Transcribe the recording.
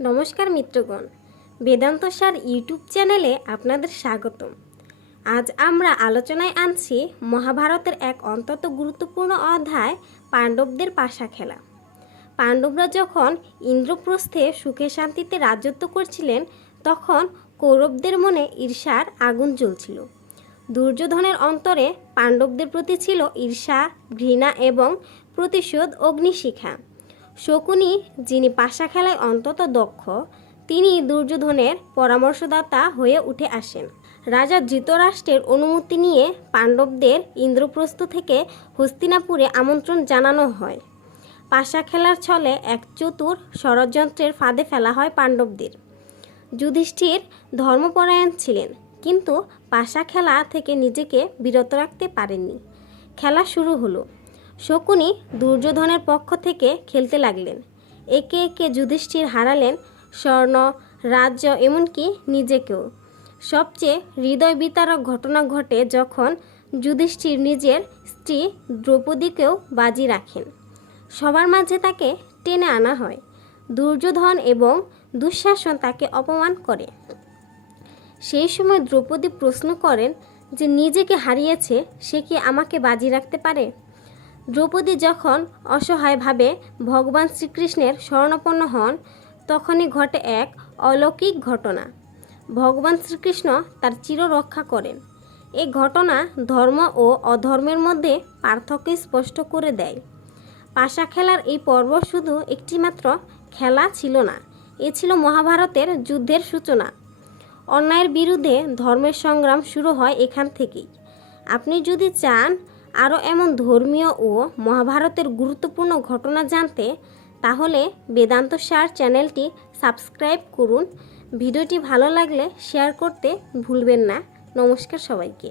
নমস্কার মিত্রগণ। বেদান্ত সার ইউটিউব চ্যানেলে আপনাদের স্বাগতম। আজ আমরা আলোচনায় আনছি মহাভারতের এক অন্তত গুরুত্বপূর্ণ অধ্যায় পাণ্ডবদের পাশা খেলা। পাণ্ডবরা যখন ইন্দ্রপ্রস্থে সুখে শান্তিতে রাজত্ব করছিলেন, তখন কৌরবদের মনে ঈর্ষার আগুন জ্বলছিল। দুর্যোধনের অন্তরে পাণ্ডবদের প্রতি ছিল ঈর্ষা, ঘৃণা এবং প্রতিশোধ, অগ্নিশিখা। শকুনি, যিনি পাশা খেলায় অন্তত দক্ষ, তিনি দুর্যোধনের পরামর্শদাতা হয়ে উঠে আসেন। রাজা ধৃতরাষ্ট্রের অনুমতি নিয়ে পাণ্ডবদের ইন্দ্রপ্রস্থ থেকে হস্তিনাপুরে আমন্ত্রণ জানানো হয়। পাশা খেলার ছলে এক চতুর ষড়যন্ত্রের ফাঁদে ফেলা হয় পাণ্ডবদের। যুধিষ্ঠির ধর্মপরায়ণ ছিলেন, কিন্তু পাশা খেলা থেকে নিজেকে বিরত রাখতে পারেননি। খেলা শুরু হলো। শকুনি দুর্যোধনের পক্ষ থেকে খেলতে লাগলেন। একে একে যুধিষ্ঠির হারালেন, স্বর্ণ, রাজ্য, এমনকি নিজেকেও। সবচেয়ে হৃদয় বিতারক ঘটনা ঘটে যখন যুধিষ্ঠির নিজের স্ত্রী দ্রৌপদীকেও বাজি রাখেন। সবার মাঝে তাকে টেনে আনা হয়। দুর্যোধন এবং দুঃশাসন তাকে অপমান করে। সেই সময় দ্রৌপদী প্রশ্ন করেন যে, নিজেকে হারিয়েছে, সে কি আমাকে বাজি রাখতে পারে? দ্রৌপদী যখন অসহায়ভাবে ভগবান শ্রীকৃষ্ণের শরণাপন্ন হন, তখনই ঘটে এক অলৌকিক ঘটনা। ভগবান শ্রীকৃষ্ণ তার চির রক্ষা করেন। এই ঘটনা ধর্ম ও অধর্মের মধ্যে পার্থক্য স্পষ্ট করে দেয়। পাশা খেলার এই পর্ব শুধু একটিমাত্র খেলা ছিল না, এ ছিল মহাভারতের যুদ্ধের সূচনা। অন্যায়ের বিরুদ্ধে ধর্মের সংগ্রাম শুরু হয় এখান থেকেই। আপনি যদি চান আরও এমন ধর্মীয় ও মহাভারতের গুরুত্বপূর্ণ ঘটনা জানতে, তাহলে বেদান্ত সার চ্যানেলটি সাবস্ক্রাইব করুন। ভিডিওটি ভালো লাগলে শেয়ার করতে ভুলবেন না। নমস্কার সবাইকে।